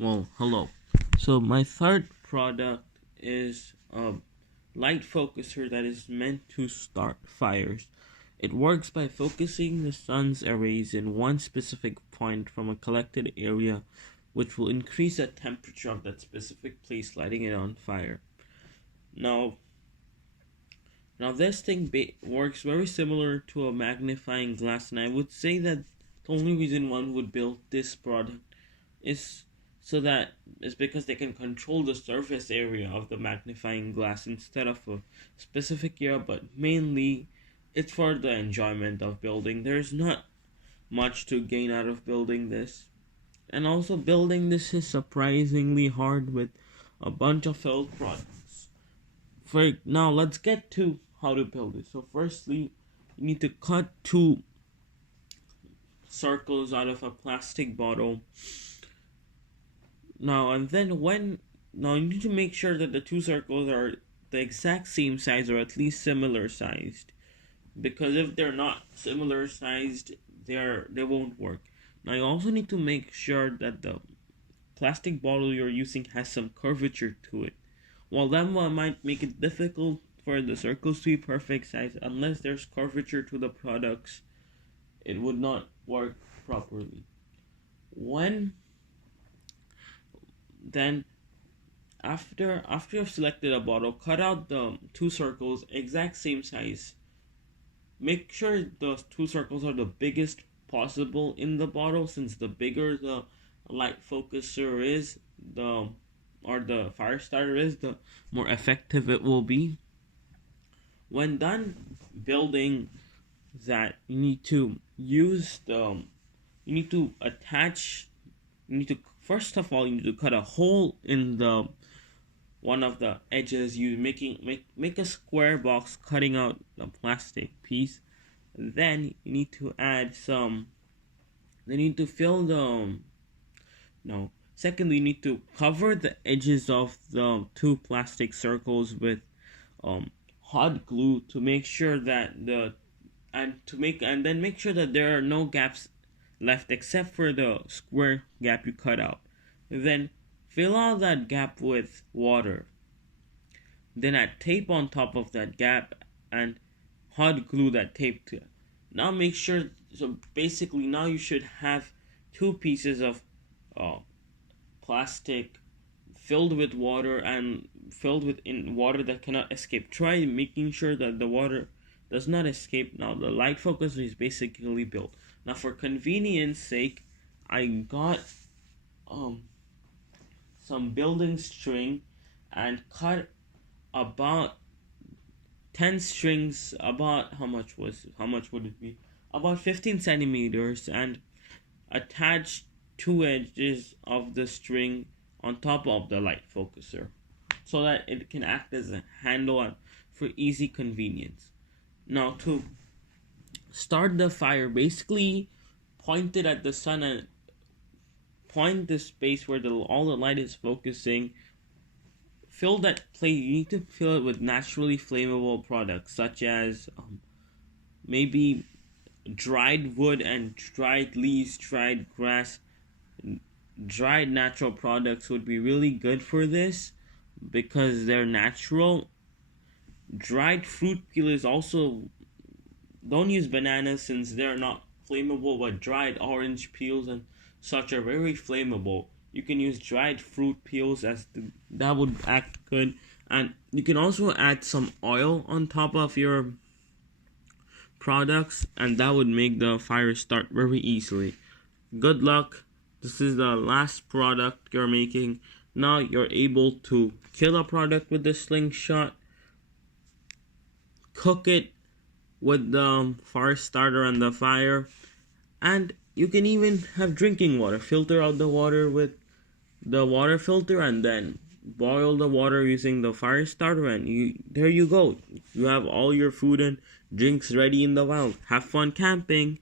Well, hello. So my third product is a light focuser that is meant to start fires. It works by focusing the sun's rays in one specific point from a collected area, which will increase the temperature of that specific place, lighting it on fire. Now, now this thing works very similar to a magnifying glass, and I would say that the only reason one would build this product is so that is because they can control the surface area of the magnifying glass instead of a specific area, but mainly it's for the enjoyment of building. There's not much to gain out of building this. And also building this is surprisingly hard with a bunch of filled products. For now, let's get to how to build it. So firstly, you need to cut two circles out of a plastic bottle. Now you need to make sure that the two circles are the exact same size or at least similar sized. Because if they're not similar sized, they won't work. Now you also need to make sure that the plastic bottle you're using has some curvature to it. While that one might make it difficult for the circles to be perfect size, unless there's curvature to the products, it would not work properly. When then after you've selected a bottle, cut out the two circles exact same size. Make sure the two circles are the biggest possible in the bottle, since the bigger the light focuser is, the fire starter is, the more effective it will be. When done building that, you need to first of all, you need to cut a hole in the one of the edges. You make a square box cutting out the plastic piece. Then you need to add some. Then you need to fill the. No. Secondly, you need to cover the edges of the two plastic circles with hot glue to make sure that then make sure that there are no gaps left except for the square gap you cut out. Then fill out that gap with water. Then add tape on top of that gap and hot glue that tape to it. Now make sure, so basically now you should have two pieces of plastic filled with water and filled with water that cannot escape. Try making sure that the water does not escape. Now the light focus is basically built. Now for convenience sake, I got some building string and cut about 10 strings. About how much would it be? About 15 centimeters, and attach two edges of the string on top of the light focuser so that it can act as a handle for easy convenience. Now to start the fire, basically point it at the sun and point the space where all the light is focusing. Fill that place. You need to fill it with naturally flammable products such as maybe dried wood and dried leaves, dried grass. Dried natural products would be really good for this because they're natural. Dried fruit peel is also, don't use bananas since they're not flammable, but dried orange peels and such are very flammable. You can use dried fruit peels that would act good, and you can also add some oil on top of your products, and that would make the fire start very easily. Good luck. This is the last product you're making. Now you're able to kill a product with the slingshot, cook it with the fire starter and the fire, and you can even have drinking water. Filter out the water with the water filter and then boil the water using the fire starter, and there you go. You have all your food and drinks ready in the wild. Have fun camping.